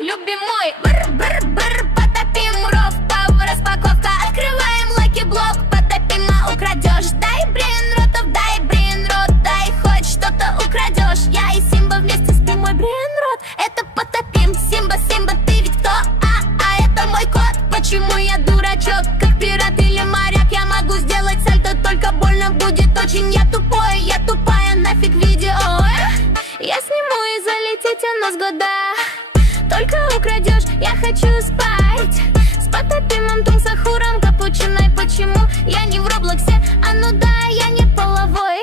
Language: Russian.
любимой. Бр-бр-бр, потопим ров, распаковка, открываем лаки-блок. Потопима украдешь, дай брейн-ротов, дай брейн-рот, дай хоть что-то украдешь. Я и Симба вместе спим, мой брейн-рот. Это потопим, Симба, Симба, ты ведь кто? Это мой кот. Почему я дурачок, как пират или моряк? Я могу сделать сальто, только больно будет очень. Я тупая, нафиг видео. Я сниму и залететь у нас года. Только украдешь, я хочу спать с потопимом, Тум Сахуром, капучиной. Почему я не в Роблоксе? А ну да, я не половой.